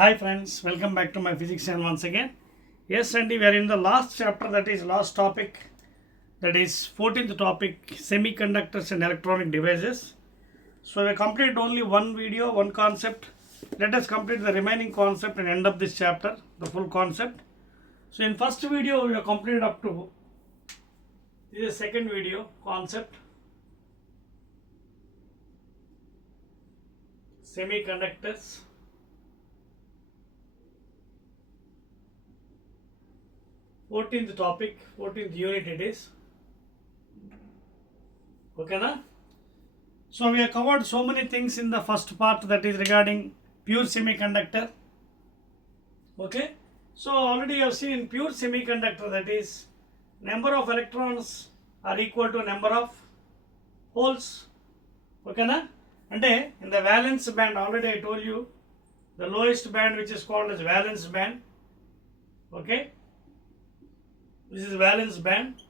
Hi friends, welcome back to my physics channel once again. Yes, and we are in the last chapter, that is last topic, that is 14th topic, semiconductors and electronic devices. So we completed only one video, one concept. Let us complete the remaining concept and end up this chapter, the full concept. So in first video we have completed up to, this is second video concept, semiconductors. 14th topic, 14th unit it is. Okay na? So we have covered so many things in the first part, that is regarding pure semiconductor. Okay. So already you have seen in pure semiconductor, that is number of electrons are equal to number of holes. Okay na? Ante in the valence band, already I told you, the lowest band which is called as valence band. Okay. This is valence band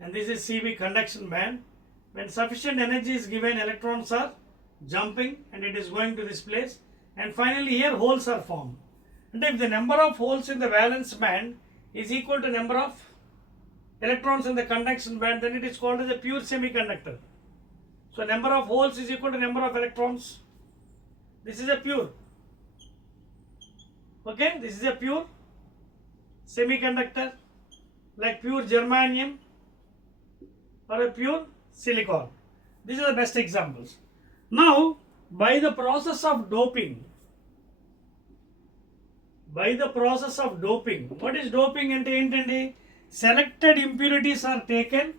and this is CB conduction band. When sufficient energy is given, electrons are jumping and it is going to this place, and finally here holes are formed. And if the number of holes in the valence band is equal to number of electrons in the conduction band, then it is called as a pure semiconductor. So number of holes is equal to number of electrons. This is a pure. Okay, this is a pure semiconductor, like pure germanium or a pure silicon. These are the best examples. Now, by the process of doping, what is doping ante entandi? Selected impurities are taken.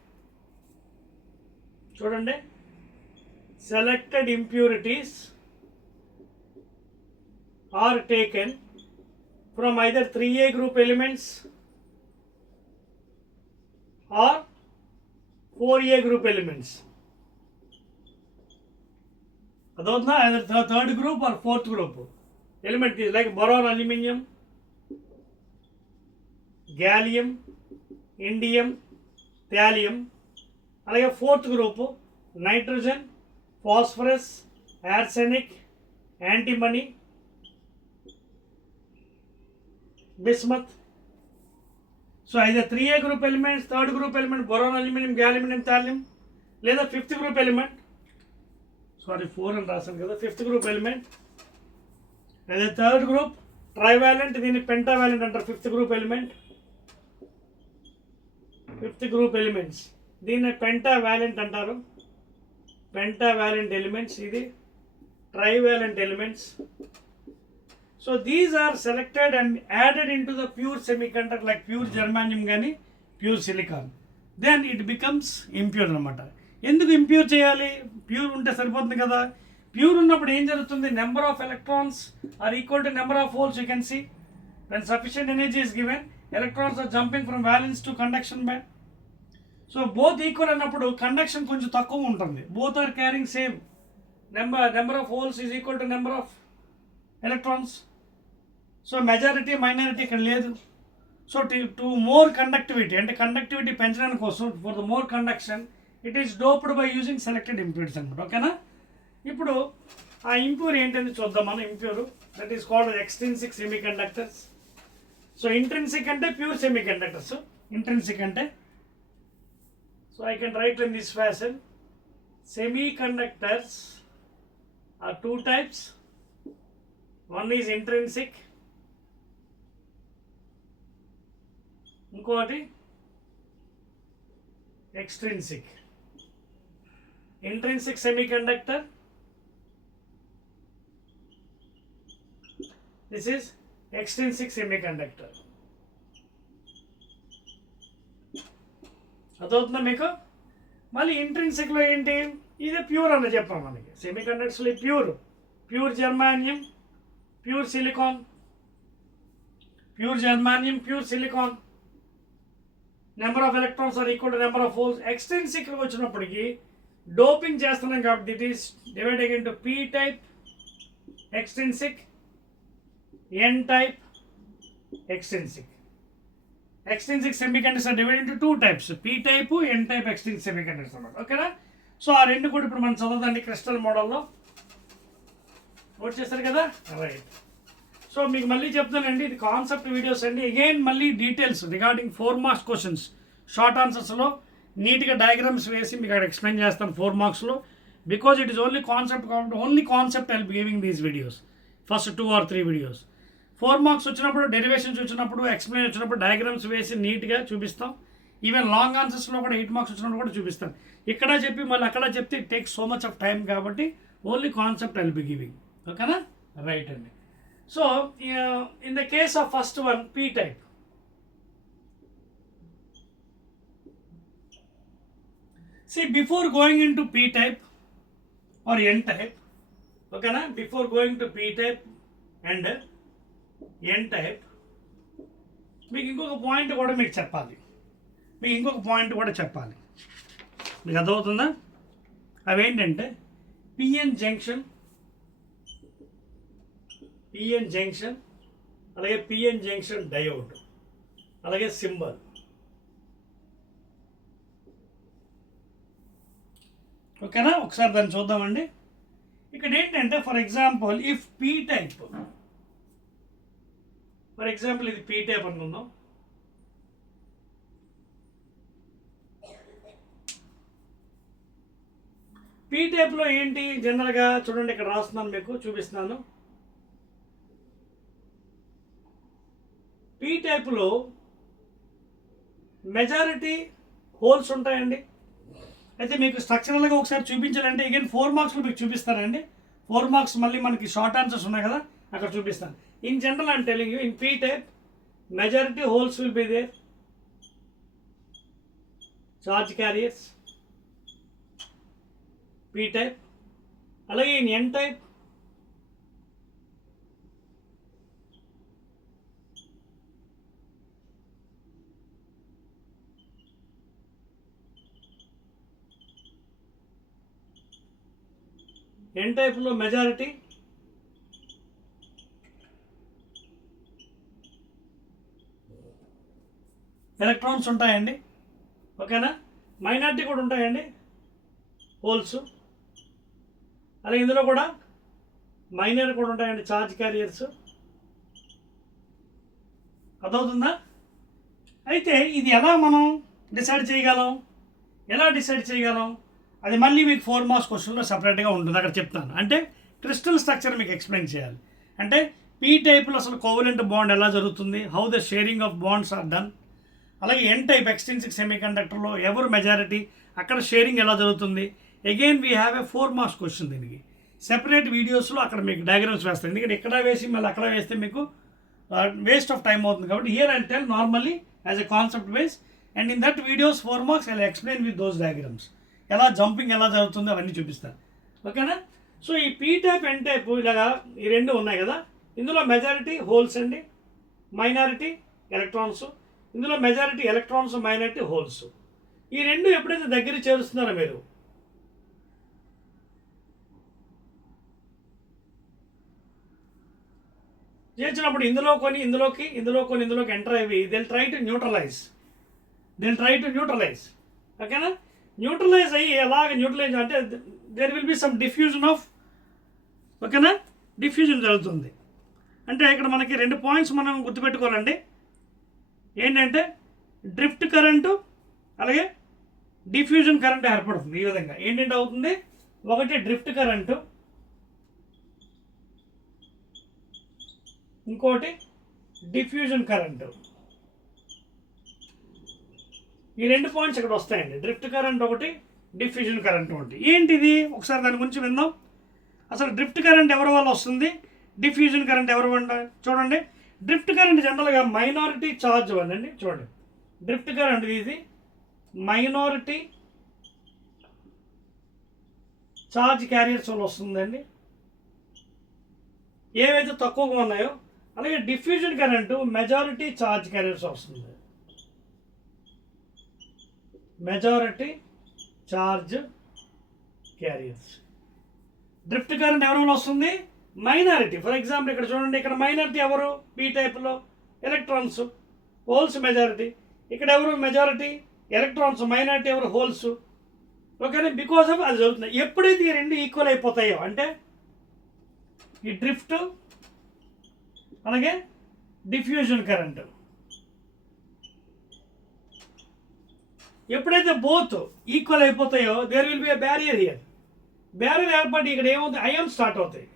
Chudandi, selected impurities are taken from either 3A group elements or 4A group elements. Either third group or fourth group element is like boron, aluminium, gallium, indium, thallium. Alage fourth group nitrogen, phosphorus, arsenic, antimony, bismuth. So either 3A group elements, third group element boron, aluminium, gallium, thallium, లేదా fifth group element, sorry 4 అని రాశాను కదా, fifth group element, లేదా third group trivalent, దీన్ని pentavalent అంటారు. fifth group element, fifth group elements దీన్ని pentavalent అంటారు. pentavalent elements, ఇది trivalent elements. So these are selected and added into the pure semiconductor, like pure germanium gaani, pure silicon. Then it becomes impure అన్నమాట. ఎందుకు impure చేయాలి? Pure ఉంటే సరిపోతుంది కదా. Pure ఉన్నప్పుడు ఏం జరుగుతుంది? Number of electrons are equal to number of holes. You can see when sufficient energy is given, electrons are jumping from valence to conduction band. So both equal అన్నప్పుడు conduction కొంచెం తక్కువ ఉంటుంది. Both are carrying same number of holes is equal to number of electrons. So majority minority ఇక్కడ లేదు. So to more conductivity, అంటే conductivity పెంచడానికి కోసం, for the more conduction it is doped by using selected impurities అనమాట. ఓకేనా? ఇప్పుడు ఆ impure ఏంటని చూద్దాం మనం. Impure that is called extrinsic semiconductors. So intrinsic అంటే ప్యూర్ సెమీ కండక్టర్స్, ఇంట్రిన్సిక్ అంటే, so I can write in this fashion, semiconductors are two types. One is intrinsic, ఇంకోటి extrinsic. Intrinsic semiconductor, this is extrinsic semiconductor. అదవుతుందా మీకు? మళ్ళీ ఇంట్రిన్సిక్లో ఏంటి? ఇది pure అని చెప్పాం మనకి. సెమీకండక్టర్స్లో pure germanium, pure silicon, pure germanium, pure silicon. Number of electrons are equal to number of holes. Extrinsic వచ్చినప్పటికీ డోపింగ్ చేస్తున్నాం కాబట్టి it is divided into P type extrinsic, N type extrinsic. Extrinsic semiconductors are divided into two types, P type, N type extrinsic semiconductors అన్నమాట. ఓకేనా? So ఆ రెండు కూడా ఇప్పుడు మనం చదవదండి క్రిస్టల్ మోడల్లో. నోట్ చేస్తారు కదా, రైట్. సో మీకు మళ్ళీ చెప్తానండి, ఇది కాన్సెప్ట్ వీడియోస్ అండి. అగైన్ మళ్ళీ details regarding 4 marks questions, short ఆన్సర్స్లో నీట్గా డయాగ్రామ్స్ వేసి మీకు అక్కడ ఎక్స్ప్లెయిన్ చేస్తాను 4 మార్క్స్లో. Because it is only concept కాబట్టి only concept I'll be giving these videos, first 2 or 3 videos. 4 marks వచ్చినప్పుడు, డెరివేషన్స్ వచ్చినప్పుడు, ఎక్స్ప్లెయిన్ వచ్చినప్పుడు డయాగ్రామ్స్ వేసి నీట్గా చూపిస్తాం. ఈవెన్ లాంగ్ ఆన్సర్స్లో కూడా 8 మార్క్స్ వచ్చినప్పుడు కూడా చూపిస్తాను. ఇక్కడ చెప్పి మళ్ళీ అక్కడ చెప్తే it takes so much of time కాబట్టి only concept I'll be giving. ఓకేనా, రైట్ అండి. So in the case of first one, P type. See, before going into P type or N type, okay na, before going to P type and N type, మీకు ఇంకొక point కూడా మీకు చెప్పాలి, మీకు అర్థమవుతుందా? అవేంటంటే పిఎన్ జంక్షన్, అలాగే PN junction diode, అలాగే సింబల్. ఓకేనా, ఒకసారి దాన్ని చూద్దామండి. ఇక్కడ ఏంటంటే for example if P type, for example ఇది పీ టైప్ అనుకుందాం. పీ టైప్లో ఏంటి జనరల్గా చూడండి, ఇక్కడ రాస్తున్నాను, మీకు చూపిస్తున్నాను. పీ టైప్లో మెజారిటీ హోల్స్ ఉంటాయండి. అయితే మీకు స్ట్రక్చరల్గా ఒకసారి చూపించాలంటే అగైన్ 4 మార్క్స్లో మీకు చూపిస్తానండి. 4 మార్క్స్ మళ్ళీ మనకి షార్ట్ ఆన్సర్స్ ఉన్నాయి కదా, అక్కడ చూపిస్తాను. In general I'm telling you, in P type majority holes will be there, charge carriers, P type. అలాగే ఇన్ ఎన్ టైప్ ఎన్ టైప్లో మెజారిటీ ఎలక్ట్రాన్స్ ఉంటాయండి. ఓకేనా, మైనారిటీ కూడా ఉంటాయండి, హోల్స్. అలాగే ఇందులో కూడా మైనర్ కూడా ఉంటాయండి, చార్జ్ క్యారియర్స్. అర్థమవుతుందా? అయితే ఇది ఎలా మనం డిసైడ్ చేయగలం, అది మళ్ళీ మీకు 4 మార్క్స్ క్వశ్చన్లో సపరేట్గా ఉంటుంది, అక్కడ చెప్తాను. అంటే క్రిస్టల్ స్ట్రక్చర్ మీకు ఎక్స్ప్లెయిన్ చేయాలి. అంటే పీ టైప్లో అసలు కోవలెంట్ బాండ్ ఎలా జరుగుతుంది, how the sharing of bonds are done. అలాగే ఎన్ టైప్ ఎక్స్టెన్సివ్ సెమీకండక్టర్లో ఎవరు మెజారిటీ, అక్కడ షేరింగ్ ఎలా జరుగుతుంది. Again we have a 4 marks question. దీనికి సెపరేట్ వీడియోస్లో అక్కడ మీకు డయాగ్రామ్స్ వేస్తాను, ఎందుకంటే ఇక్కడ వేసి మళ్ళీ అక్కడ వేస్తే మీకు వేస్ట్ ఆఫ్ టైం అవుతుంది. కాబట్టి here I tell normally as a concept base, and in that videos 4 marks I explain with those diagrams, ఎలా జంపింగ్ ఎలా జరుగుతుందో అవన్నీ చూపిస్తాను. ఓకేనా. సో ఈ పీ టైప్ ఎన్ టైప్ ఇలాగా ఈ రెండు ఉన్నాయి కదా, ఇందులో మెజారిటీ హోల్స్ అండి, మైనారిటీ ఎలక్ట్రాన్స్. ఇందులో మెజారిటీ ఎలక్ట్రాన్స్, మైనారిటీ హోల్స్. ఈ రెండు ఎప్పుడైతే దగ్గర చేరుస్తున్నారో మీరు, చేర్చినప్పుడు ఇందులోకి ఎంటర్ అయ్యి దిల్ ట్రై టు న్యూట్రలైజ్. ఓకేనా, న్యూట్రలైజ్ అయ్యి ఎలాగ న్యూట్రలైజ్ అంటే there will be some diffusion of, ఓకేనా, డిఫ్యూజన్ జరుగుతుంది. అంటే ఇక్కడ మనకి 2 పాయింట్స్ మనం గుర్తుపెట్టుకోవాలండి. ఏంటంటే డ్రిఫ్ట్ కరెంటు అలాగే డిఫ్యూజన్ కరెంటు ఏర్పడుతుంది. ఈ విధంగా ఏంటంటే అవుతుంది, ఒకటి డ్రిఫ్ట్ కరెంటు, ఇంకోటి డిఫ్యూజన్ కరెంటు. ఈ 2 పాయింట్స్ ఇక్కడ వస్తాయండి, డ్రిఫ్ట్ కరెంట్ ఒకటి, డిఫ్యూజన్ కరెంట్ ఒకటి. ఏంటిది ఒకసారి దాని గురించి విందాం. అసలు డ్రిఫ్ట్ కరెంట్ ఎవరి వల్ల వస్తుంది, డిఫ్యూజన్ కరెంట్ ఎవరి వల్ల? చూడండి, డ్రిఫ్ట్ కరెంట్ జనరల్గా మైనారిటీ ఛార్జ్ వల్ల అండి. చూడండి, డ్రిఫ్ట్ కరెంట్ ఇది మైనారిటీ ఛార్జ్ క్యారియర్స్ వల్ల వస్తుందండి, ఏవైతే తక్కువగా ఉన్నాయో. అలాగే diffusion current majority charge carriers వస్తుంది, majority charge carriers. Drift current ఎవరి వల్ల వస్తుంది, మైనారిటీ. ఫర్ ఎగ్జాంపుల్ ఇక్కడ చూడండి, ఇక్కడ మైనారిటీ ఎవరు, పీ టైప్లో ఎలక్ట్రాన్స్, హోల్స్ మెజారిటీ. ఇక్కడ ఎవరు మెజారిటీ, ఎలక్ట్రాన్స్, మైనారిటీ ఎవరు, హోల్స్. ఓకేనా, బికాస్ ఆఫ్ అది జరుగుతుంది. ఎప్పుడైతే ఈ రెండు ఈక్వల్ అయిపోతాయో, అంటే ఈ డ్రిఫ్ట్ అలాగే డిఫ్యూజన్ కరెంట్. ఎప్పుడైతే బోత్ ఈక్వల్ అయిపోతాయో there will be a barrier here. Barrier ఏర్పడి ఇక్కడ ఏమవుతుంది, అయాన్ స్టార్ట్ అవుతాయి.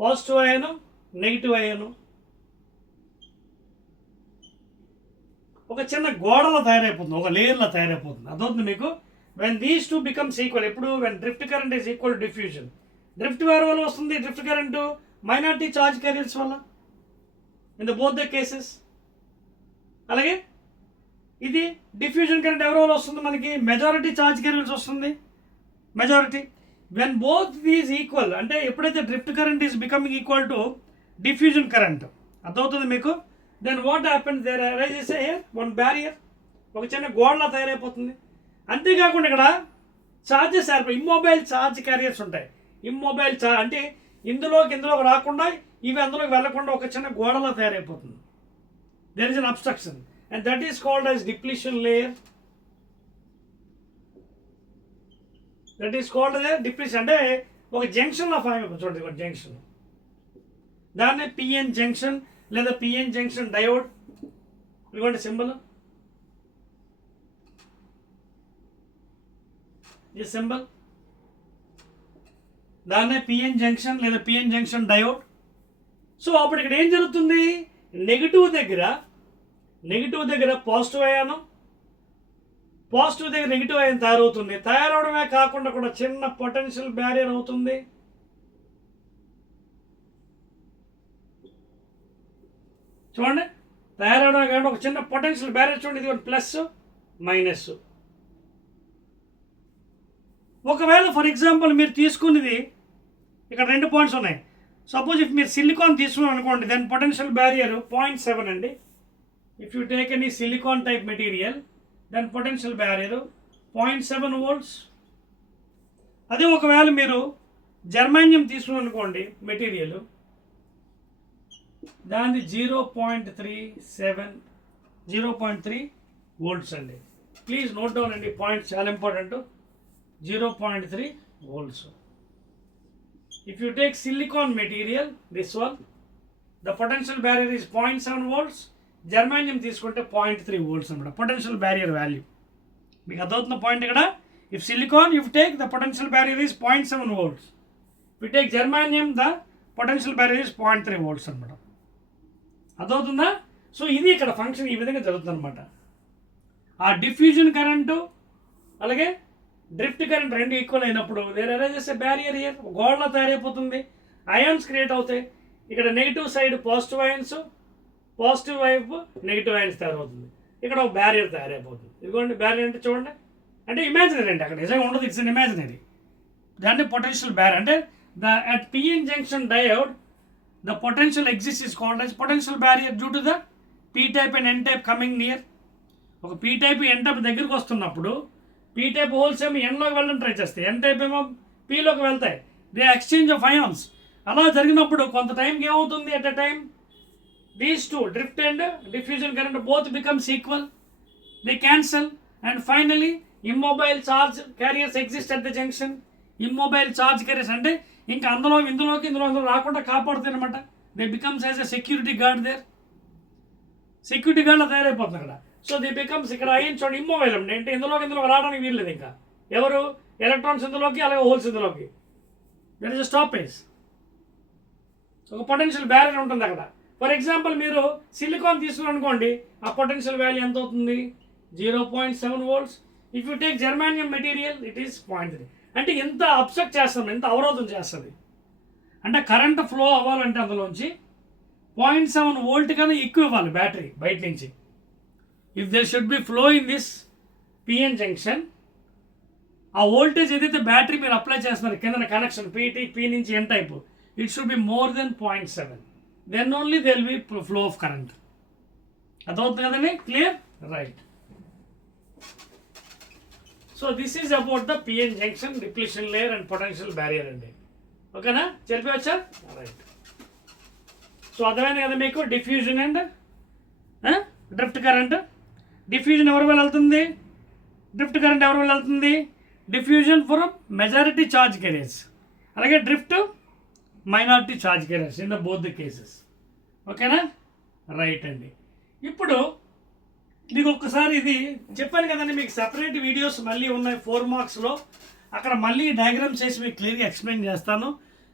పాజిటివ్ అయాను, నెగిటివ్ అయాను ఒక చిన్న గోడలో తయారైపోతుంది, ఒక లేయర్లో తయారైపోతుంది. అదవుతుంది మీకు. When these two becomes equal, ఎప్పుడు when drift current is equal diffusion. Drift వేరే వల్ల వస్తుంది drift current, minority charge carriers వల్ల in the both the cases. అలాగే ఇది డిఫ్యూజన్ కరెంట్ ఎవరి వల్ల వస్తుంది, మనకి మెజారిటీ చార్జ్ క్యారియర్స్ వస్తుంది, majority. When both these equal, అంటే ఎప్పుడైతే drift current is becoming equal to diffusion current అర్థమవుతుంది మీకు. Then what happen, there arises here one barrier, ఒక చిన్న గోడలా తయారైపోతుంది. అంతేకాకుండా ఇక్కడ ఛార్జెస్ ఏర్పడి ఇమ్మొబైల్ ఛార్జ్ క్యారియర్స్ ఉంటాయి. ఇమ్మొబైల్ అంటే ఇందులోకి రాకుండా ఇవి అందులోకి వెళ్లకుండా ఒక చిన్న గోడలా తయారైపోతుంది. There is an obstruction and that is called as depletion layer. That is called అదే డిప్లీషన్. అంటే ఒక జంక్షన్లో ఫామ్ అయిపోతుంది. చూడండి ఒక జంక్షన్, దాన్నే పిఎన్ జంక్షన్ లేదా పిఎన్ జంక్షన్ డయోడ్. ఇదిగోండి సింబల్, ఈ సింబల్, దాన్నే పిఎన్ జంక్షన్ లేదా పిఎన్ జంక్షన్ డయోడ్. సో అప్పుడు ఇక్కడ ఏం జరుగుతుంది, నెగిటివ్ దగ్గర పాజిటివ్ అయాను, పాజిటివ్ దగ్గర నెగిటివ్ అయాన్ తయారవుతుంది. తయారవడమే కాకుండా కూడా చిన్న పొటెన్షియల్ బ్యారియర్ అవుతుంది. చూడండి, తయారవడమే కాకుండా ఒక చిన్న పొటెన్షియల్ బ్యారియర్. చూడండి, ఇది ప్లస్ మైనస్. ఒకవేళ ఫర్ ఎగ్జాంపుల్ మీరు తీసుకునేది ఇక్కడ 2 పాయింట్స్ ఉన్నాయి. సపోజ్ ఇఫ్ మీరు సిలికాన్ తీసుకున్నాం అనుకోండి, దెన్ పొటెన్షియల్ బ్యారియర్ 0.7 అండి. If you take any silicon type material then potential barrier 0.7 volts. అదే ఒకవేళ మీరు జర్మానియం తీసుకున్నాం అనుకోండి మెటీరియల్, దాన్ని 0.3 volts అండి. ప్లీజ్ నోట్ డౌన్ అండి, పాయింట్ చాలా important. 0.3 volts. If you take silicon material, this one, the potential barrier is 0.7 volts. Germanium తీసుకుంటే 0.3 volts అన్నమాట పొటెన్షియల్ బ్యారియర్ వాల్యూ. మీకు అర్థమవుతున్న పాయింట్ ఇక్కడ. If silicon you take, the potential barrier is 0.7 volts. If you take germanium, the potential barrier is 0.3 volts అన్నమాట. అర్థమవుతుందా? So ఇది ఇక్కడ function ఈ విధంగా జరుగుతుంది అనమాట. ఆ డిఫ్యూజన్ కరెంటు అలాగే డ్రిఫ్ట్ కరెంట్ రెండు ఈక్వల్ అయినప్పుడు there arises a barrier here, గోడలో తయారైపోతుంది. అయాన్స్ క్రియేట్ అవుతాయి. ఇక్కడ negative side positive ions, positive వైపు నెగిటివ్ అయాన్స్ తయారవుతుంది. ఇక్కడ ఒక బ్యారియర్ తయారైపోతుంది. ఇదిగోండి బ్యారియర్ అంటే చూడండి, అంటే ఇమాజినరీ అండి, అక్కడ నిజంగా ఉండదు, ఇట్స్ అన్ ఇమాజినరీ. దాన్ని పొటెన్షియల్ బ్యారియర్ అంటే at PN junction diode the potential exists is called as potential barrier due to the P type and N type coming near. ఒక P type N type దగ్గరికి వస్తున్నప్పుడు P type holes ఏమో N లోకి వెళ్ళడం try చేస్తాయి, N type ఏమో P లోకి వెళ్తాయి. They exchange of ions. అలా జరిగినప్పుడు కొంత టైంకి ఏమవుతుంది, at a time these two drift and diffusion current both becomes equal, they cancel and finally immobile charge carriers exist at the junction. Immobile charge carriers అంటే ఇంకా ఇందులో రాకుండా కాపాడుతాయి అనమాట. They becomes as a security guard there, security గార్డ్లో తయారైపోతుంది అక్కడ. So they becomes ఇక్కడ అయ్యింది చూడండి ఇమ్మొబైల్ అంటే అంటే ఇందులో రావడానికి వీల్లేదు ఇంకా. ఎవరు ఎలక్ట్రాన్స్ ఇందులోకి అలాగే హోల్స్ ఇందులోకి. That is stoppage. ఒక పొటెన్షియల్ బ్యారియర్ ఉంటుంది అక్కడ. ఫర్ ఎగ్జాంపుల్ మీరు సిలికాన్ తీసుకున్నారనుకోండి, ఆ పొటెన్షియల్ వాల్యూ ఎంత అవుతుంది, 0.7 volts. If you take germanium material it is 0.3. అంటే ఎంత అబ్స్ట్రక్ట్ చేస్తుంది, ఎంత అవరోధం చేస్తుంది అంటే కరెంట్ ఫ్లో అవ్వాలంటే అందులోంచి 0.7 volt కన్నా ఎక్కువ ఇవ్వాలి బ్యాటరీ బయట నుంచి. If there should be flow in this PN junction, ఆ వోల్టేజ్ ఏదైతే బ్యాటరీ మీరు అప్లై చేస్తున్నారు కింద కనెక్షన్ పీ నుంచి N type, it should be more than 0.7. Then only there will be flow of current. అర్థమవుతుంది కదండి, clear, right. So this is about the PN junction, depletion layer and potential barrier అండి. ఓకేనా, చెప్పవచ్చా, right. So అర్థమైంది కదా మీకు diffusion and drift current. Diffusion ఎవరి వల్ల వెళ్తుంది, డ్రిఫ్ట్ కరెంట్ ఎవరి వల్ల వెళ్తుంది? Diffusion from majority charge carriers, అలాగే drift minority charge carriers in the both the cases. ఓకేనా? రైట్ అండి. ఇప్పుడు మీకు ఒక్కసారి ఇది చెప్పాను కదండి, మీకు సపరేట్ వీడియోస్ మళ్ళీ ఉన్నాయి 4 మార్క్స్లో. అక్కడ మళ్ళీ డయాగ్రామ్స్ చేసి మీకు క్లియర్గా ఎక్స్ప్లెయిన్ చేస్తాను.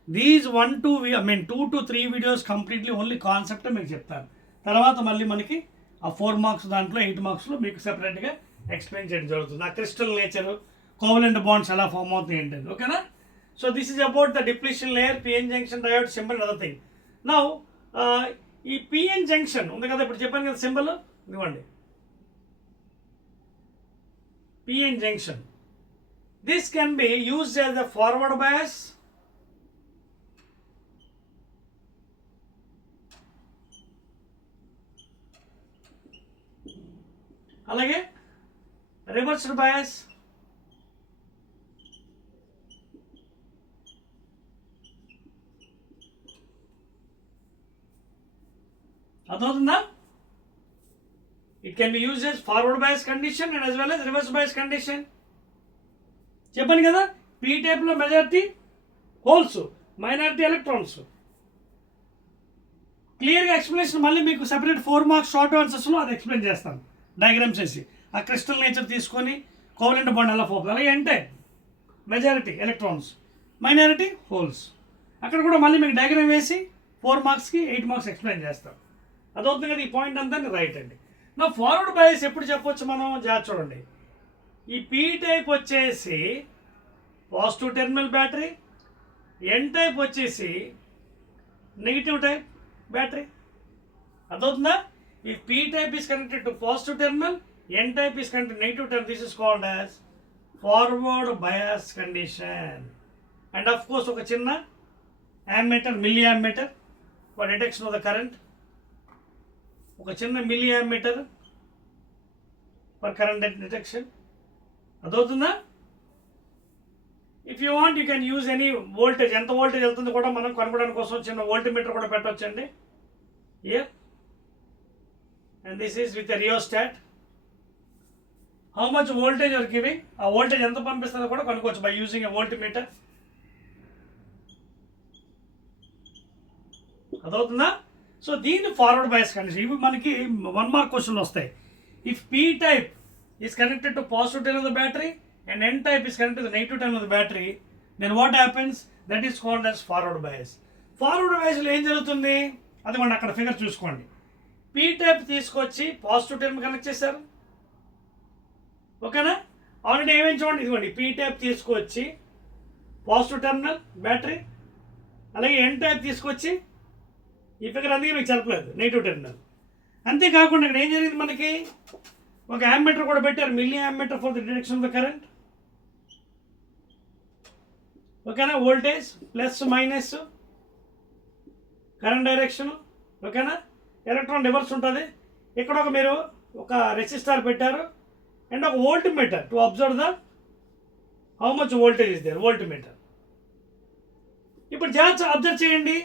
These 2 to 3 videos completely only concept మీకు చెప్తాను. తర్వాత మళ్ళీ మనకి ఆ 4 మార్క్స్ దాంట్లో 8 మార్క్స్లో మీకు సెపరేట్గా ఎక్స్ప్లెయిన్ చేయడం జరుగుతుంది. ఆ క్రిస్టల్ నేచర్, కోవలెంట్ బాండ్స్ ఎలా ఫామ్ అవుతాయి ఏంటండి. ఓకేనా? So this is about the depletion layer, PN junction, diode symbol, other thing. Now ఈ పిఎన్ జంక్షన్ ఉంది కదా, ఇప్పుడు చెప్పాను కదా సింబల్, ఇదిగోండి PN junction. This can be used as the forward bias, అలాగే రివర్స్డ్ బయాస్, అర్థమవుతుందా? It can be use as forward bias condition and as well as reverse bias condition. చెప్పాను కదా, పీ టైప్లో మెజారిటీ హోల్స్, మైనారిటీ ఎలక్ట్రాన్స్. క్లియర్గా explanation మళ్ళీ మీకు separate 4 marks short ఆన్సర్స్లో అది explain చేస్తాను డయాగ్రామ్స్ వేసి. ఆ క్రిస్టల్ నేచర్ తీసుకొని కోవలెంట్ బాండ్ ఎలా ఫోకస్, అలాగే అంటే మెజారిటీ ఎలక్ట్రాన్స్, మైనారిటీ హోల్స్. అక్కడ కూడా మళ్ళీ మీకు డయాగ్రామ్ వేసి 4 మార్క్స్కి 8 మార్క్స్ ఎక్స్ప్లెయిన్ చేస్తాం. అదవుతుంది కదా, ఈ పాయింట్ అంతా రైట్ అండి. నా ఫార్వర్డ్ బయాస్ ఎప్పుడు చెప్పొచ్చు మనం? జాగ్రత్త చూడండి. ఈ పీ టైప్ వచ్చేసి positive terminal battery, N type వచ్చేసి నెగిటివ్ టైప్ బ్యాటరీ. అదవుతుందా? ఈ P type is connected to positive terminal, N type is connected negative terminal. This is called as forward bias condition. And of course ఒక చిన్న ammeter, milli ammeter for detection of the current, ఒక చిన్న milli ammeter for current detection. అదవుతుందా? If you want you can use any voltage, ఎంత voltage వెళ్తుంది కూడా మనం కనుగొనడానికి కోసం చిన్న వోల్టీమీటర్ కూడా పెట్టవచ్చండి. Here and this is with rheostat. How much voltage are giving, ఆ వోల్టేజ్ ఎంత పంపిస్తుందో కూడా కనుక్కోవచ్చు బై యూజింగ్ ఎ వోల్టీమీటర్. అదవుతుందా? సో దీన్ని ఫార్వర్డ్ బయాస్ కండిషన్. ఇవి మనకి 1 మార్క్ క్వశ్చన్లు వస్తాయి. If P type is connected to positive terminal of the battery and n type is connected to the negative terminal of the battery, then what happens? That is called as forward bias. Forward bias లో ఏం జరుగుతుంది? అది మనం అక్కడ figure చూసుకోండి. P type తీసుకొచ్చి positive terminal connect చేశారు. ఓకేనా? ఆల్రెడీ ఏమేమి చూడండి, ఇదిగోండి పీ టైప్ తీసుకొచ్చి పాజిటివ్ టెర్మినల్ బ్యాటరీ, అలాగే ఎన్ టైప్ తీసుకొచ్చి, ఈ ఫిగర్ అందుకే మీకు చెప్పలేదు, నెగిటివ్ టెర్మినల్. అంతేకాకుండా ఇక్కడ ఏం జరిగింది, మనకి ఒక యామ్మీటర్ కూడా పెట్టారు, milli ammeter for the detection of the current. ఓకేనా? Voltage plus minus, current direction. ఓకేనా? ఎలక్ట్రాన్ రివర్స్ ఉంటుంది. ఇక్కడ ఒక మీరు ఒక రెసిస్టర్ పెట్టారు అండ్ ఒక voltmeter to observe the how much voltage is there, voltmeter. ఇప్పుడు జాగ్రత్త అబ్జర్వ్ చేయండి,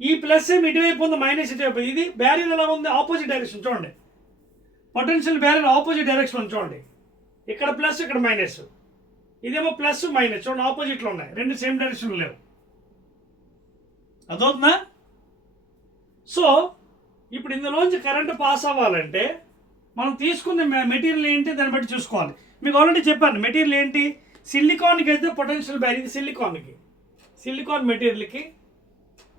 ఈ ప్లస్ ఏమి ఇటువైపు ఉంది, మైనస్ ఇటువైపు. ఇది బ్యారియర్ ఎలా ఉంది, ఆపోజిట్ డైరెక్షన్ చూడండి. పొటెన్షియల్ బ్యారియర్ ఆపోజిట్ డైరెక్షన్ చూడండి. ఇక్కడ ప్లస్, ఇక్కడ మైనస్. ఇదేమో ప్లస్ మైనస్ చూడండి, ఆపోజిట్లో ఉన్నాయి, రెండు సేమ్ డైరెక్షన్లో లేవు. అదవుతుందా? సో ఇప్పుడు ఇందులోంచి కరెంట్ పాస్ అవ్వాలంటే మనం తీసుకున్న మెటీరియల్ ఏంటి దాన్ని బట్టి చూసుకోవాలి. మీకు ఆల్రెడీ చెప్పాను మెటీరియల్ ఏంటి. సిలికాన్కి అయితే పొటెన్షియల్ బ్యారియర్, ఇది సిలికాన్ మెటీరియల్కి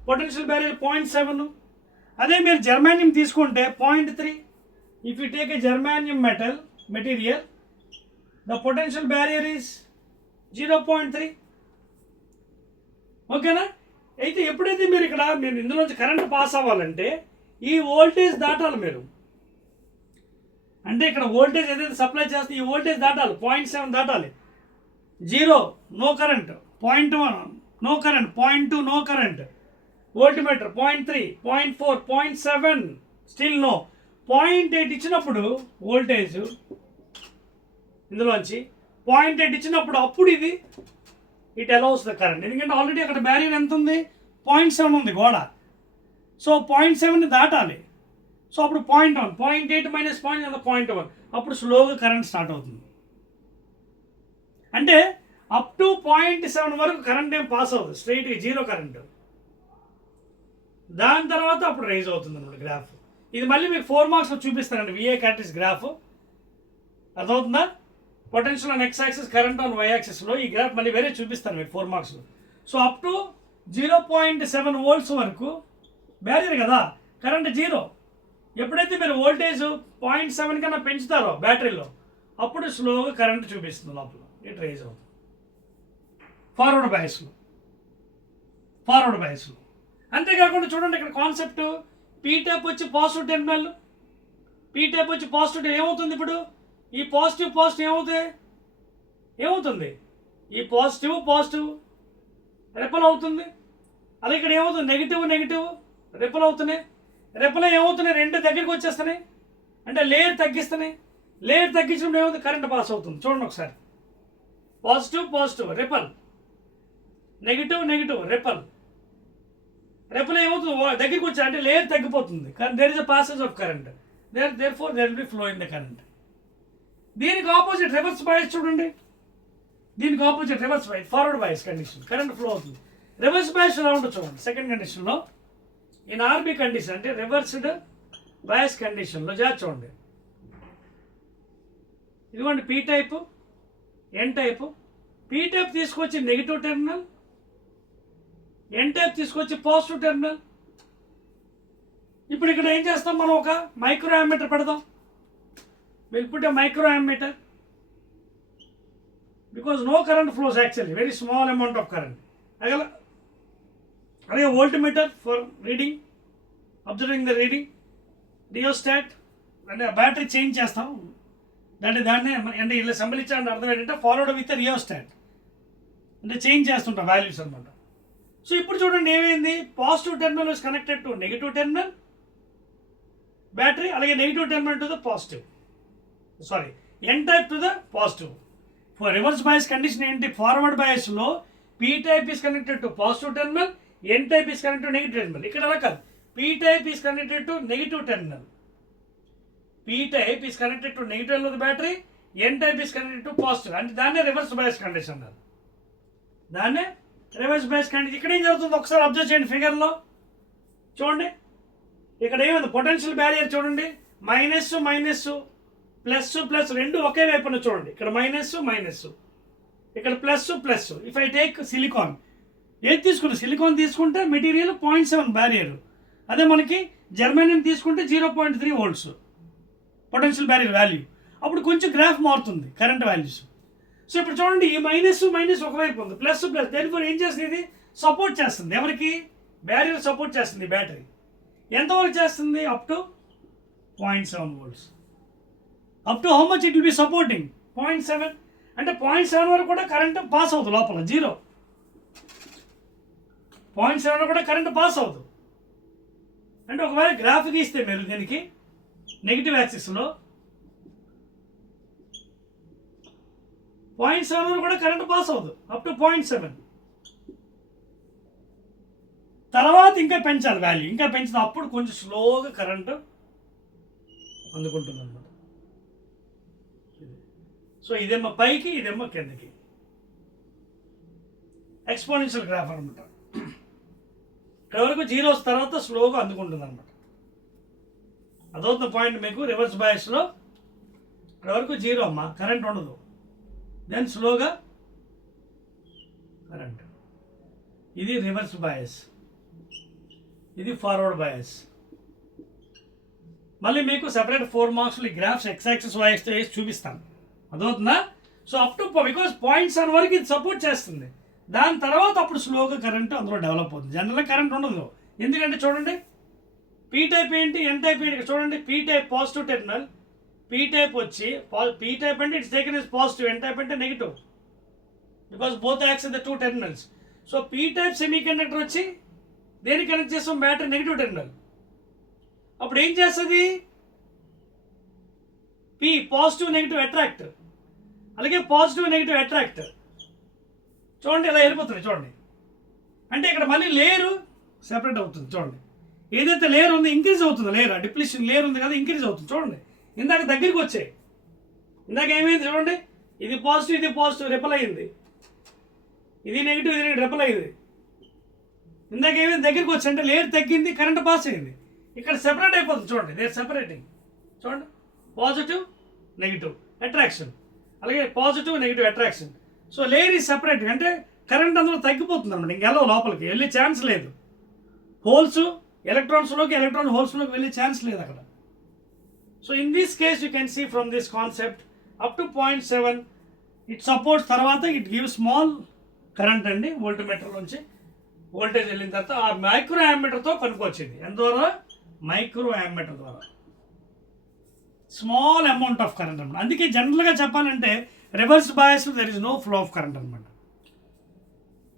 పొటెన్షియల్ బ్యారియర్ 0.7. అదే మీరు జర్మానియం తీసుకుంటే 0.3. If you take a germanium material, the potential barrier is 0.3. ఓకేనా? అయితే ఎప్పుడైతే మీరు ఇక్కడ ఇందులోంచి కరెంట్ పాస్ అవ్వాలంటే ఈ వోల్టేజ్ దాటాలి మీరు. అంటే ఇక్కడ వోల్టేజ్ ఏదైతే సప్లై చేస్తే ఈ వోల్టేజ్ దాటాలి, 0.7 దాటాలి. 0 no current, 0.1 no current, 0.2 no current, voltmeter 0.3, 0.4, 0.7 still no. 0.8 ఇచ్చినప్పుడు వోల్టేజ్ ఇందులోంచి 0.8 ఇచ్చినప్పుడు అప్పుడు ఇది ఇట్ అలౌస్ ద కరెంట్. ఎందుకంటే ఆల్రెడీ అక్కడ బ్యారియర్ ఎంత ఉంది, 0.7 ఉంది గోడ. సో 0.7ని దాటాలి. సో అప్పుడు 0.1, 0.8 మైనస్ 0.1 అప్పుడు స్లోగా కరెంట్ స్టార్ట్ అవుతుంది. అంటే అప్ టు 0.7 వరకు కరెంట్ ఏం పాస్ అవుతుంది, స్ట్రైట్గా జీరో కరెంటు. దాని తర్వాత అప్పుడు రైజ్ అవుతుంది అన్నమాట గ్రాఫ్. ఇది మళ్ళీ మీకు 4 మార్క్స్లో చూపిస్తానండి, విఏ క్యారెక్టరిస్టిక్స్ గ్రాఫ్. అర్థమవుతుందా? Potential on X axis, current on Y యాక్సిస్లో ఈ గ్రాఫ్ మళ్ళీ వేరే చూపిస్తాను మీకు 4 మార్క్స్లో. సో అప్ టు 0.7 వోల్ట్స్ వరకు బ్యారియర్ కదా, కరెంట్ జీరో. ఎప్పుడైతే మీరు వోల్టేజ్ 0.7 కన్నా పెంచుతారో బ్యాటరీలో, అప్పుడు స్లోగా కరెంట్ చూపిస్తుంది లోపల, ఇట్ రైజ్ అవుతుంది. ఫార్వర్డ్ బయాస్లో. అంతేకాకుండా చూడండి ఇక్కడ కాన్సెప్ట్, పీ టైప్ వచ్చి పాజిటివ్ టెర్మినల్, పీ టైప్ వచ్చి పాజిటివ్. ఏమవుతుంది ఇప్పుడు? ఈ పాజిటివ్ ఏమవుతుంది? ఈ పాజిటివ్ రెపల్ అవుతుంది. అలాగే ఇక్కడ ఏమవుతుంది? నెగిటివ్ రెపల్ అవుతున్నాయి. రెపల్ ఏమవుతున్నాయి? రెండు దగ్గరికి వచ్చేస్తున్నాయి, అంటే లేయర్ తగ్గిస్తున్నాయి. లేయర్ తగ్గించినప్పుడు ఏమవుతుంది? కరెంట్ పాస్ అవుతుంది. చూడండి ఒకసారి, positive repel, negative repel. Repel ఏమవుతుంది? దగ్గరికి వచ్చా అంటే లేయర్ తగ్గిపోతుంది, కానీ there is a passage of current, therefore there will be flow in the current. దీనికి ఆపోజిట్ రివర్స్ బయాస్ చూడండి, దీనికి opposite reverse bias, forward bias condition, current flow అవుతుంది. రివర్స్ బయాస్ ఎలా ఉంటుంది చూడండి. సెకండ్ కండిషన్లో ఇన్ ఆర్బీ కండిషన్ అంటే reversed bias కండిషన్లో చూడండి, ఇదిగోండి P type, N type. P type తీసుకొచ్చి నెగిటివ్ టెర్మినల్, ఎన్ టైప్ తీసుకొచ్చి పాజిటివ్ టెర్మినల్. ఇప్పుడు ఇక్కడ ఏం చేస్తాం, మనం ఒక మైక్రో యామ్మీటర్ పెడదాం. Will put a micro ammeter because no current flows, actually very small amount of current. అలాగే voltmeter for reading, observing the reading. Rheostat అంటే బ్యాటరీ చేంజ్ చేస్తాం, దాన్ని అంటే ఇలా సింబల్ ఇచ్చారంటే అర్థం ఏంటంటే ఫాలోడ్ విత్ రియోస్టాట్, అంటే చేంజ్ చేస్తుంటాం వాల్యూస్ అనమాట. సో ఇప్పుడు చూడండి ఏమైంది, positive terminal is connected to negative terminal battery, అలాగే negative terminal to the positive, sorry N type to the positive. For reverse bias condition ఏంటి, ఫార్వర్డ్ బయాస్లో P type is connected to positive terminal, N type is connected to negative terminal. ఇక్కడ అలా కాదు, P type is connected to negative terminal, P type is connected to negative terminal of the battery, N type is connected to positive, అంటే దాన్నే reverse bias condition అన్నారు. దాన్నే reverse bias condition. ఇక్కడ ఏం జరుగుతుంది ఒకసారి అబ్జర్వ్ చేయండి ఫిగర్లో చూడండి. ఇక్కడ ఏమైంది, పొటెన్షియల్ బ్యారియర్ చూడండి, మైనస్ ప్లస్ రెండు ఒకే వైపున చూడండి. ఇక్కడ మైనస్, ఇక్కడ plus. If I take silicon, ఏది తీసుకుంటే సిలికాన్ తీసుకుంటే మెటీరియల్ 0.7 బ్యారియర్, అదే మనకి జర్మేనియం తీసుకుంటే 0.3 వోల్ట్స్ పొటెన్షియల్ బ్యారియర్ వాల్యూ. అప్పుడు కొంచెం గ్రాఫ్ మారుతుంది కరెంట్ వాల్యూస్. సో ఇప్పుడు చూడండి, ఈ మైనస్ ఒకవైపు ఉంది, ప్లస్ దేనిఫోర్ ఏం చేస్తుంది, ఇది సపోర్ట్ చేస్తుంది. ఎవరికి? బ్యారియర్ సపోర్ట్ చేస్తుంది బ్యాటరీ. ఎంతవరకు చేస్తుంది? Up to 0.7 volts. Up to how much it will be supporting? 0.7. అంటే 0.7 వరకు కూడా కరెంట్ పాస్ అవుతుంది లోపల, 0.7 వరకు కూడా కరెంట్ పాస్ అవుతుంది. అంటే ఒకవేళ గ్రాఫ్ గీస్తే మీరు దీనికి నెగిటివ్ యాక్సిస్లో 0.7 వరకు కూడా కరెంట్ పాస్ అవుతుంది, అప్ టు 0.7. తర్వాత ఇంకా పెంచాలి వాల్యూ, ఇంకా పెంచితే అప్పుడు కొంచెం స్లోగా కరెంటు అందుకుంటుంది అనమాట. సో ఇదేమో పైకి, ఇదేమో కిందకి, ఎక్స్పోనెన్షియల్ గ్రాఫ్ అనమాట. ఇక్కడ వరకు జీరోస్ తర్వాత స్లోగా అందుకుంటుంది అనమాట. అదవుతున్న పాయింట్ మీకు. రివర్స్ బయాస్లో ఇక్కడ వరకు జీరో అమ్మా, కరెంట్ ఉండదు, దెన్ స్లోగా కరెంట్. ఇది రివర్స్ బయాస్, ఇది ఫార్వర్డ్ బయాస్. మళ్ళీ మీకు సెపరేట్ 4 మార్క్స్లో ఈ graphs X axis Y axis వేసి చూపిస్తాను, అదవుతుందా? సో అప్ టు బికాజ్ 0.7 వరకు ఇది సపోర్ట్ చేస్తుంది, దాని తర్వాత అప్పుడు స్లోగా కరెంట్ అందులో డెవలప్ అవుతుంది. జనరల్గా కరెంట్ ఉండదు, ఎందుకంటే చూడండి పీ టైప్ ఏంటి, ఎన్ టైప్ ఏంటి. చూడండి P type positive terminal, P type వచ్చి పీ టైప్ అంటే it's taken is positive, N type అంటే negative, because both acts in the 2 terminals. So P type semiconductor వచ్చి దేనికి కనెక్ట్ చేస్తాం? Battery negative terminal. అప్పుడు ఏం చేస్తుంది? పీ పాజిటివ్ నెగిటివ్ అట్రాక్ట్, అలాగే పాజిటివ్ నెగిటివ్ అట్రాక్ట్. చూడండి ఇలా వెళ్ళిపోతుంది చూడండి. అంటే ఇక్కడ మళ్ళీ లేయరు సెపరేట్ అవుతుంది చూడండి. ఏదైతే లేయర్ ఉందో ఇంక్రీజ్ అవుతుంది, లేయర్ డిప్లీషన్ లేయర్ ఉంది కదా ఇంక్రీజ్ అవుతుంది చూడండి. ఇందాక దగ్గరికి వచ్చాయి, ఇందాక ఏమైంది చూడండి, ఇది పాజిటివ్ రిపల్ అయింది, ఇది నెగిటివ్ రిపల్ అయింది. ఇందాక ఏమైంది, దగ్గరికి వచ్చి అంటే లేయర్ తగ్గింది, కరెంట్ పాస్ అయింది. ఇక్కడ సెపరేట్ అయిపోతుంది చూడండి, దే సెపరేటింగ్. చూడండి, పాజిటివ్ నెగిటివ్ అట్రాక్షన్, అలాగే positive negative attraction. So layer is separate, అంటే కరెంట్ అందులో తగ్గిపోతుంది అనమాట, ఇంకెళ్ళవు లోపలికి వెళ్ళే ఛాన్స్ లేదు. హోల్స్ ఎలక్ట్రాన్స్లోకి హోల్స్లోకి వెళ్ళే ఛాన్స్ లేదు అక్కడ. So in this case you can see from this concept up to 0.7 it supports. తర్వాత ఇట్ గివ్ స్మాల్ కరెంట్ అండి, వోల్టమీటర్ నుంచి వోల్టేజ్ వెళ్ళిన తర్వాత ఆ మైక్రో యాంమీటర్తో కనుక్కొచ్చింది. ఎంత ద్వారా? మైక్రో యాంమీటర్ ద్వారా స్మాల్ అమౌంట్ ఆఫ్ కరెంట్ అనమాట. అందుకే జనరల్గా చెప్పాలంటే reverse bias there is no flow of current అనమాట.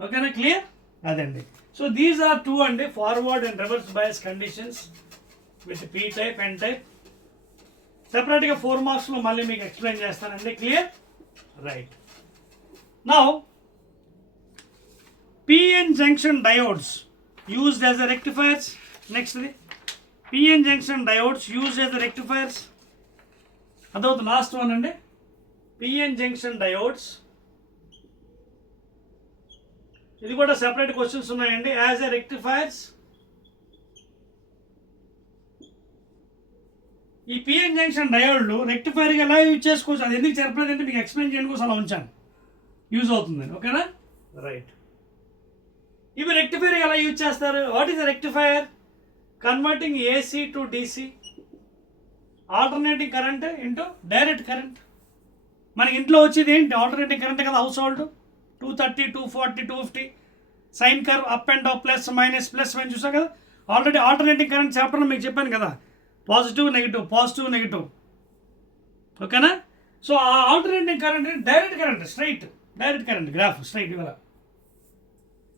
ఓకేనా, క్లియర్? అదండి. సో దీస్ ఆర్ 2 అండి, forward and reverse bias conditions with P type, N type. సెపరేట్గా 4 మార్క్స్లో మళ్ళీ మీకు ఎక్స్ప్లెయిన్ చేస్తానండి. Clear? Right. Now PN junction diodes used as a rectifiers. Next, PN junction diodes used as a rectifiers. That's the last one and PN junction diodes. ఇది కూడా separate questions ఉన్నాయండి. As a rectifiers, ఈ PN junction డయోడ్లు రెక్టిఫైర్గా ఎలా use చేసుకోవచ్చు, అది ఎందుకు చెప్పలేదంటే మీకు ఎక్స్ప్లెయిన్ చేయడం కోసం అలా ఉంచాను, యూజ్ అవుతుందండి. ఓకేనా, రైట్. ఇవి రెక్టిఫైర్ ఎలా యూజ్ చేస్తారు? What is a rectifier? Converting AC to DC, alternating current into direct current. మనకి ఇంట్లో వచ్చేది ఏంటి? ఆల్టర్నేటింగ్ కరెంట్ కదా, household 230, 240, 250 sine curve up and down, plus minus plus minus చూసాం కదా. ఆల్రెడీ ఆల్టర్నేటింగ్ కరెంట్ చాప్టర్లో మీకు చెప్పాను కదా, పాజిటివ్ నెగిటివ్. ఓకేనా? సో ఆ alternating current direct current, straight direct current, graph straight ఇవాళ.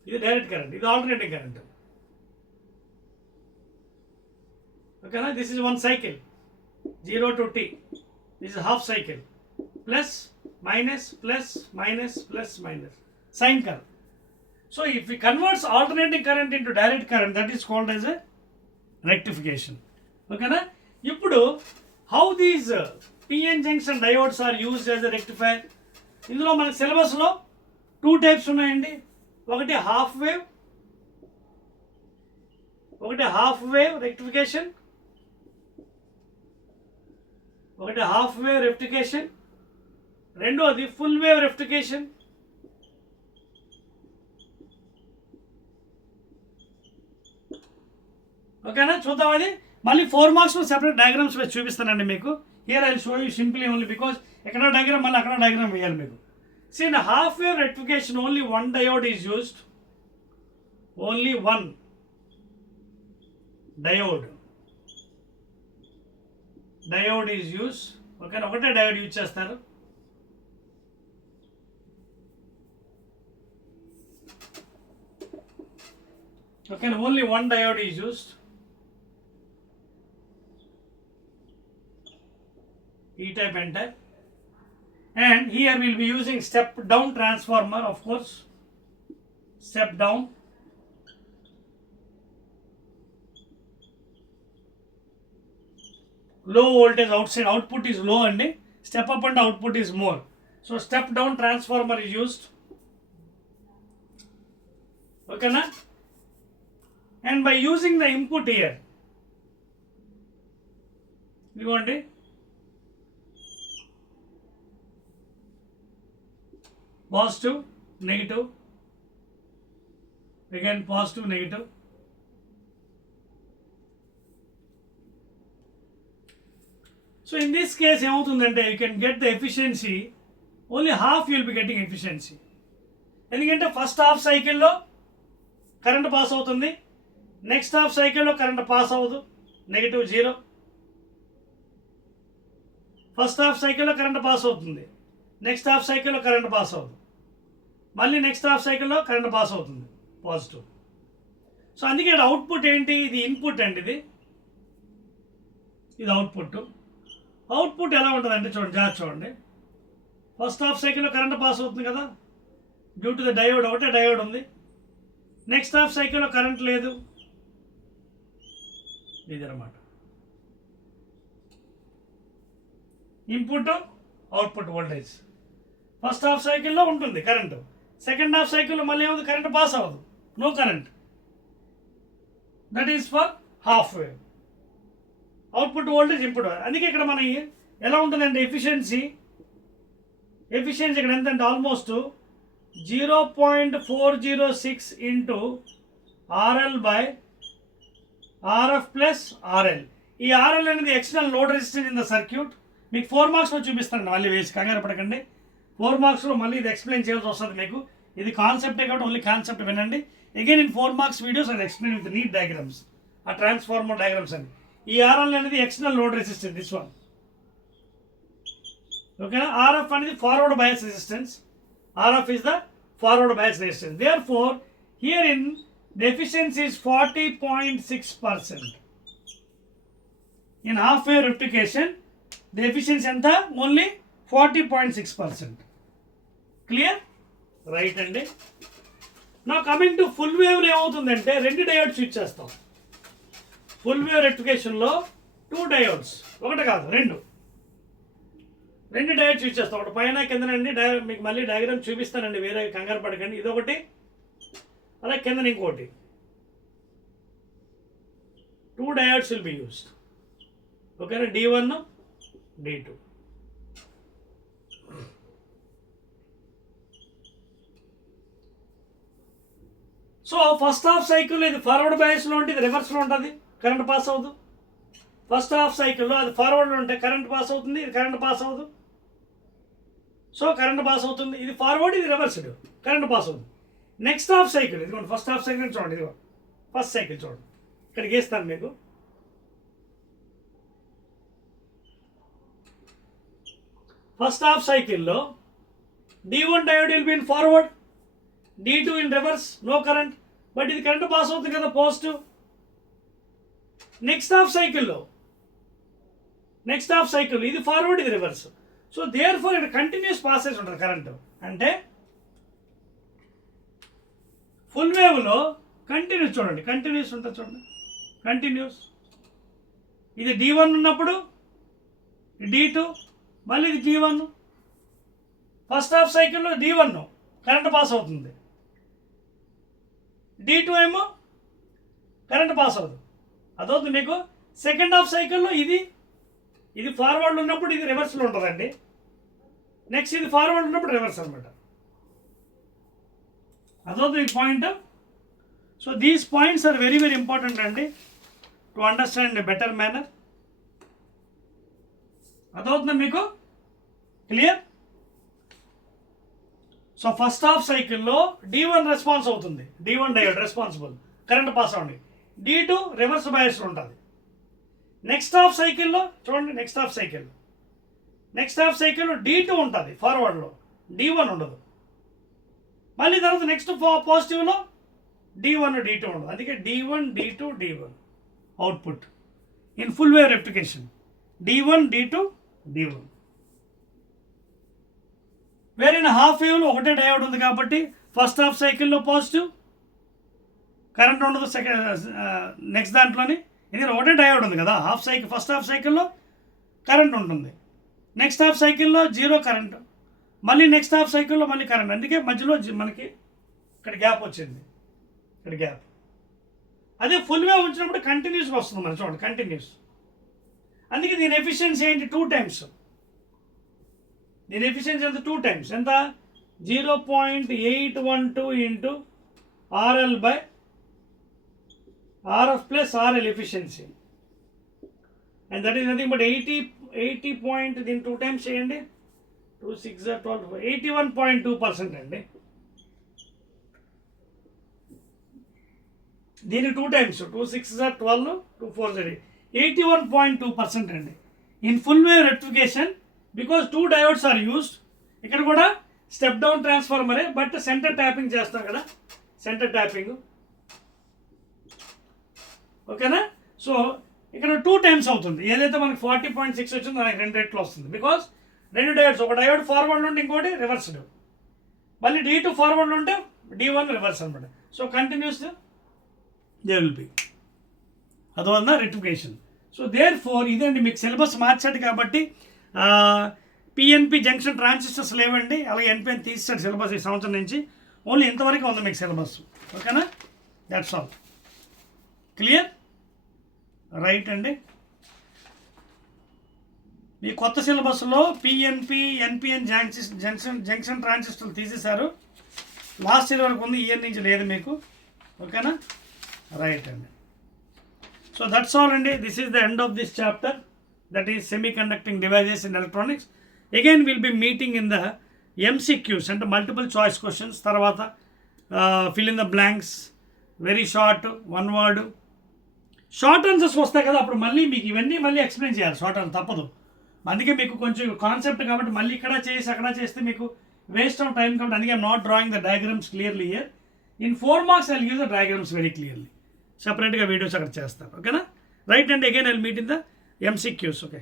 ఇది డైరెక్ట్ కరెంట్, ఇది ఆల్టర్నేటింగ్ కరెంట్. ఓకేనా? This is 1 cycle 0 to t, this is half cycle, plus minus plus minus plus minus sine curve. So if it converts alternating current into direct current, that is called as a rectification. ఓకేనా? ఇప్పుడు how these PN junction diodes are used as a rectifier. ఇందులో మన సిలబస్లో 2 types ఉన్నాయండి. ఒకటి half wave rectification, రెండోది full wave rectification. ఓకేనా, చూద్దాం. అది మళ్ళీ 4 మార్క్స్లో సెపరేట్ డయాగ్రామ్స్ వేసి చూపిస్తానండి మీకు. Here I will show you simply only because ఎక్కడ డయాగ్రామ్ మళ్ళీ అక్కడ డయాగ్రామ్ వేయాలి మీకు. See, in a half wave rectification, only one diode is used. Only one diode is used. Okay, now what diode use chestaru? Okay, now only one diode is used. E-type, N-type. And here we will be using step down transformer, of course. Step down. Low voltage outside, output is low and step up and output is more. So step down transformer is used. Okay na? And by using the input here, you want it? Positive, negative, again positive, negative. So in this case, you can get the efficiency, only half you will be getting efficiency. ఎందుకంటే first half సైకిల్లో current pass అవుతుంది, next half సైకిల్లో current pass అవ్వదు, -0. First half సైకిల్లో current pass అవుతుంది, next half సైకిల్లో current pass అవ్వదు, మళ్ళీ నెక్స్ట్ హాఫ్ సైకిల్లో కరెంట్ పాస్ అవుతుంది, పాజిటివ్. సో అందుకే ఇక్కడ అవుట్పుట్ ఏంటి? ఇది ఇన్పుట్ అండి, ఇది అవుట్పుట్. అవుట్పుట్ ఎలా ఉంటుంది అంటే చూడండి, జాగ్రత్త చూడండి. ఫస్ట్ హాఫ్ సైకిల్లో కరెంట్ పాస్ అవుతుంది కదా, డ్యూ టు ద డయోడ్, ఒకటే డయోడ్ ఉంది. నెక్స్ట్ హాఫ్ సైకిల్లో కరెంట్ లేదు, ఇది అన్నమాట. Input output voltage. First half సైకిల్లో ఉంటుంది కరెంటు, సెకండ్ హాఫ్ సైకిల్లో మళ్ళీ ఏమవుతుంది, కరెంట్ పాస్ అవ్వదు, no current. That is for half wave. Output voltage input. అందుకే ఇక్కడ మన ఎలా ఉంటుందంటే ఎఫిషియన్సీ ఇక్కడ ఎంత అంటే almost 0.406 into RL by RF plus RL. ఈ RL అనేది external load resistance in the circuit. మీకు 4 మార్క్స్లో చూపిస్తాను, మళ్ళీ వేసి కంగారు పడకండి. 4 మార్క్స్లో మళ్ళీ ఇది ఎక్స్ప్లెయిన్ చేయాల్సి వస్తుంది మీకు. ఇది కాన్సెప్టే కాబట్టి ఓన్లీ కాన్సెప్ట్ వినండి. అగైన్ ఇన్ 4 మార్క్స్ వీడియోస్ అది ఎక్స్ప్లెయిన్ విత్ నీట్ డయాగ్రామ్స్, ఆ ట్రాన్స్ఫార్మర్ డయాగ్రామ్స్ అని. ఈ RL అనేది external load resistance, this one. ఓకేనా. RF అనేది forward bias resistance. RF is the forward bias resistance. Therefore, herein the efficiency is 40.6%. In half wave rectification, the efficiency anta only 40.6%. Clear? Right అండి. Now coming to full wave లో ఏమవుతుందంటే 2 diodes use చేస్తాం. Full wave రెక్టిఫికేషన్లో 2 diodes, ఒకటి కాదు 2 diodes use చేస్తాం. ఒకటి పైన కిందనండి. మీకు మళ్ళీ డయాగ్రామ్ చూపిస్తానండి, వేరే కంగారు పడకండి. ఇదొకటి, అలా కింద ఇంకోటి. 2 డయోడ్స్ విల్ బి యూస్డ్. ఓకేనా. D1, D2. So first half cycle ఇది ఫార్వర్డ్ బయాస్లో ఉంటే ఇది రివర్స్లో ఉంటుంది, కరెంట్ పాస్ అవ్వదు. ఫస్ట్ హాఫ్ సైకిల్లో అది ఫార్వర్డ్లో ఉంటే కరెంట్ పాస్ అవుతుంది, ఇది కరెంట్ పాస్ అవ్వదు. సో కరెంట్ పాస్ అవుతుంది, ఇది ఫార్వర్డ్, ఇది రివర్స్డ్, కరెంట్ పాస్ అవుతుంది. నెక్స్ట్ హాఫ్ సైకిల్ ఇదిగోండి, ఫస్ట్ హాఫ్ సైకిల్ చూడండి, ఇదిగో ఫస్ట్ సైకిల్ చూడండి, ఇక్కడ గీస్తాను మీకు. ఫస్ట్ హాఫ్ సైకిల్లో D1 diode will be in forward, D2 in reverse, no current, but ఇది కరెంట్ పాస్ అవుతుంది కదా, పాజిటివ్. నెక్స్ట్ హాఫ్ సైకిల్ ఇది ఫార్వర్డ్, ఇది రివర్స్. సో దేర్ ఫోర్ ఇక్కడ కంటిన్యూస్ పాసేజ్ ఉంటుంది కరెంట్. అంటే ఫుల్ వేవ్లో కంటిన్యూస్ చూడండి, కంటిన్యూస్ ఉంటుంది చూడండి, కంటిన్యూస్. ఇది D1 ఉన్నప్పుడు D2, మళ్ళీ ఇది D1. ఫస్ట్ హాఫ్ సైకిల్లో D1 కరెంట్ పాస్ అవుతుంది, D2 ఏమో కరెంట్ పాస్ అవుతుంది. అదవుతుంది మీకు. సెకండ్ హాఫ్ సైకిల్లో ఇది ఫార్వర్డ్లో ఉన్నప్పుడు ఇది రివర్స్లో ఉంటుందండి. నెక్స్ట్ ఇది ఫార్వర్డ్ ఉన్నప్పుడు రివర్స్ అనమాట. అదవుతుంది ఈ point. So these points are very very important అండి to understand a better manner. అదవుతుంది మీకు, క్లియర్. సో ఫస్ట్ హాఫ్ సైకిల్లో D1 రెస్పాన్స్ అవుతుంది, D1 diode responsible, current pass అవ్వండి. D2 రివర్స్ బయాస్లో ఉంటుంది. నెక్స్ట్ హాఫ్ సైకిల్లో చూడండి, నెక్స్ట్ హాఫ్ సైకిల్లో D2 ఉంటుంది ఫార్వర్డ్లో, D1 ఉండదు. మళ్ళీ తర్వాత నెక్స్ట్ పాజిటివ్లో D1 D2 ఉండదు. అందుకే D1 D2 D1 output in full wave rectification. D1 D2 D1. వేరే హాఫ్ వేవ్లో ఒకటే డయోడ్ ఉంది కాబట్టి ఫస్ట్ హాఫ్ సైకిల్లో పాజిటివ్, కరెంట్ ఉండదు. నెక్స్ట్ దాంట్లోని ఇది ఒకటే డయోడ్ ఉంది కదా, ఫస్ట్ హాఫ్ సైకిల్లో కరెంట్ ఉంటుంది. నెక్స్ట్ హాఫ్ సైకిల్లో 0 కరెంట్, మళ్ళీ నెక్స్ట్ హాఫ్ సైకిల్లో మళ్ళీ కరెంట్. అందుకే మధ్యలో మనకి ఇక్కడ గ్యాప్ వచ్చింది, ఇక్కడ గ్యాప్. అదే ఫుల్ వేవ్ ఉంచినప్పుడు కంటిన్యూస్గా వస్తుంది మనం చూడండి, కంటిన్యూస్. అందుకే దీని ఎఫిషియన్సీ ఏంటి, 2 టైమ్స్. దీని ఎఫిషియన్సీ ఎంత, 2 టైమ్స్. ఎంత, 0.812 into RL by RF plus RL efficiency. And that is nothing but 80 point, దీన్ని 2 టైమ్స్ చేయండి, 2 6 12 81.2% అండి. దీన్ని 2 టైమ్స్, 2 6 12 2 4 81.2% అండి in full wave rectification. Because 2 diodes are used. ఇక్కడ కూడా స్టెప్ డౌన్ ట్రాన్స్ఫార్మరే, బట్ సెంటర్ ట్యాపింగ్ చేస్తాం కదా, సెంటర్ ట్యాపింగ్. ఓకేనా. సో ఇక్కడ 2 టైమ్స్ అవుతుంది. ఏదైతే మనకి 40.6 వచ్చిందో మనకి 2 రెట్లు వస్తుంది. బికాస్ 2 డయోడ్స్, ఒక డయోడ్ ఫార్వర్డ్లో ఉంటే ఇంకోటి రివర్స్డ్, మళ్ళీ D2 ఫార్వర్డ్లో ఉంటే D1 రివర్స్ అనమాట. So continuous they will be, అదొన్న రెక్టిఫికేషన్. సో దేర్ ఫోర్ ఇదండి మీకు సిలబస్ మార్చాడు కాబట్టి పిఎన్పి జంక్షన్ ట్రాన్సిస్టర్స్ లేవండి, అలాగే ఎన్పిఎన్ తీస్తాడు సిలబస్ ఈ సంవత్సరం నుంచి. ఓన్లీ ఇంతవరకు ఉంది మీకు సిలబస్. ఓకేనా, దట్స్ ఆల్. క్లియర్, రైట్ అండి. ఈ కొత్త సిలబస్లో పిఎన్పి ఎన్పిఎన్ జంక్షన్ ట్రాన్సిస్టర్లు తీసేశారు. లాస్ట్ ఇయర్ వరకు ఉంది, ఇయర్ నుంచి లేదు మీకు. ఓకేనా, రైట్ అండి. సో దట్స్ ఆల్ అండి. This is the end of this chapter, that is semi conducting devices in electronics. Again will be meeting in the MCQs, అంటే మల్టిపుల్ చాయిస్ క్వశ్చన్స్, తర్వాత fill in the blanks, very short, one word short answers వస్తాయి కదా, అప్పుడు మళ్ళీ మీకు ఇవన్నీ మళ్ళీ explain చేయాలి. షార్ట్ ఆన్సర్ తప్పదు. అందుకే మీకు కొంచెం కాన్సెప్ట్ కాబట్టి మళ్ళీ ఇక్కడ చేసి అక్కడ చేస్తే మీకు వేస్ట్ ఆఫ్ టైం కాబట్టి, అందుకే I'm not drawing the diagrams clearly here. In 4 marks I will give the diagrams very clearly. సెపరేట్గా వీడియోస్ అక్కడ చేస్తాను. ఓకేనా, right and again I will meet in the MCQs. Okay.